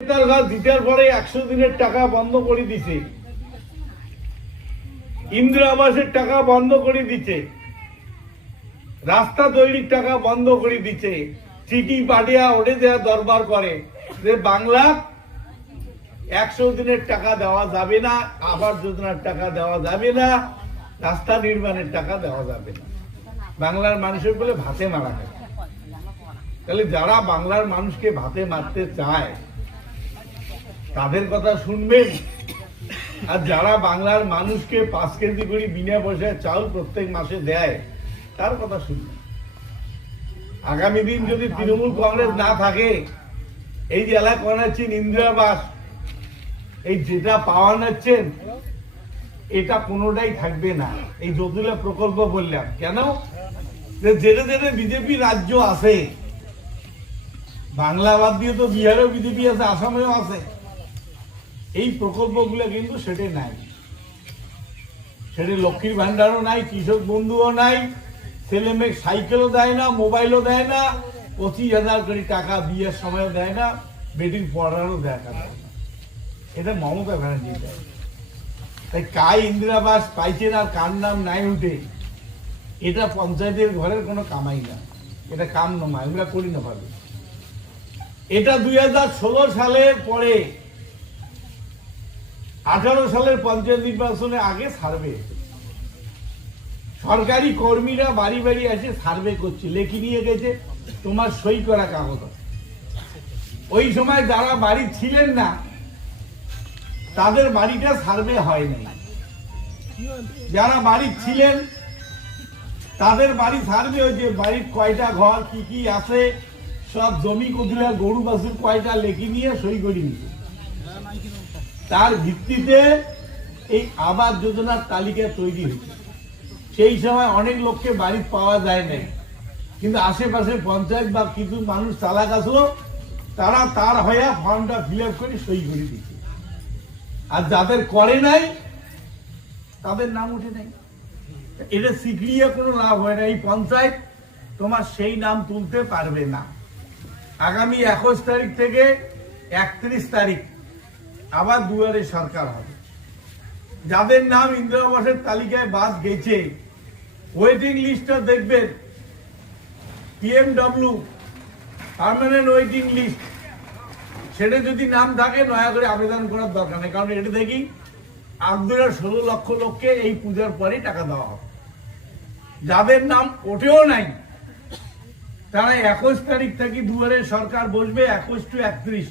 দিতার পরে 100 দিনের টাকা বন্ধ করে দিছে, ইন্দিরা আবাসের টাকা বন্ধ করে দিচ্ছে, রাস্তা তৈরির টাকা বন্ধ করে দিচ্ছে, চিঠি পাঠিয়ে ওঠে দেওয়া দরবার করে যে বাংলা 100 দিনের টাকা দেওয়া যাবে না, আবাস যোজনার টাকা দেওয়া যাবে না, রাস্তা নির্মাণের টাকা দেওয়া যাবে না। বাংলার মানুষের বলে ভাতে মারা হয়। তাহলে যারা বাংলার মানুষকে ভাতে মারতে চায় তাদের কথা শুনবেন, আর যারা বাংলার মানুষকে 5 কেজি করে বিনা পয়সায় চাউল প্রত্যেক মাসে দেয় তার কথা শুনবেন। আগামী দিন যদি তৃণমূল কংগ্রেস না থাকে, এই যে এলাকা বানাচ্ছেন ইন্দিরা আবাস, এই যেটা পাওয়া যাচ্ছেন এটা কোনোটাই থাকবে না। এই যতুলা প্রকল্প বললাম কেন, যে যেটা যেটা বিজেপি রাজ্য আছে, বাংলা বাদ দিয়ে তো বিহারেও বিজেপি আছে, আসামেও আছে, এই প্রকল্পগুলো কিন্তু সেটাই নাই। সেটা লক্ষ্মীর ভান্ডারও নাই, কৃষক বন্ধুও নাই, ছেলে মেয়ে সাইকেলও দেয় না, মোবাইলও দেয় না, 25,000 করে টাকা বিয়ের সময় দেয় না, বেটির পড়ারও দেখা দেয় না। এটা মমতা ব্যানার্জি দেয়। তাই কাই ইন্দিরা আবাস পাইছেন আর কার নাম নাই উঠে, এটা পঞ্চায়েতের ঘরের কোনো কামাই না, এটা কাম নয়, আমরা করি না ভাবে। এটা 2016 সালের পরে 18 সালের পঞ্চায়েত নির্বাচনের আগে সার্ভে, সরকারি কর্মীরা বাড়ি বাড়ি এসে সার্ভে করছে, লেখি নিয়ে গেছে, তোমার সই করা কাগজ। ওই সময় যারা বাড়ি ছিলেন না তাদের বাড়িটা সার্ভে হয় নাই, যারা বাড়ি ছিলেন তাদের বাড়ি সার্ভে হয়েছে, বাড়ির কয়টা ঘর কি কি আছে সব, জমি কোথায় গরু বাছুর কয়টা লেখি নিয়ে সই করে নিচ্ছে। তার ভিত্তিতে এই আবাস যোজনার তালিকা তৈরি হয়েছে। সেই সময় অনেক লোককে বাড়ি পাওয়া যায় নাই, কিন্তু আশেপাশে পঞ্চায়েত বা কিছু মানুষ চালাক আসলো, তারা তার হয়ে ফর্মটা ফিল আপ করে সই করে দিচ্ছে। আর যাদের করে নাই তাদের নাম উঠে নাই। এটা শিখিয়ে কোনো লাভ হয় না। এই পঞ্চায়েত তোমার সেই নাম তুলতে পারবে না। আগামী 21 তারিখ থেকে 31 তারিখ আবার দুয়ারে সরকার হবে। যাদের নাম ইন্দিরা আবাসের তালিকায় বাদ গেছে, ওয়েটিং লিস্টটা দেখবেন, PMW পার্মানেন্ট ওয়েটিং লিস্ট, সেটা যদি নাম থাকে নয়া করে আবেদন করার দরকার নেই, কারণ এটা দেখি 16 লক্ষ লোককে এই পূজার পরে টাকা দেওয়া হবে। যাদের নাম ওঠেও নাই তারা 21 তারিখ থেকে দুয়ারে সরকার বসবে, 21 to 31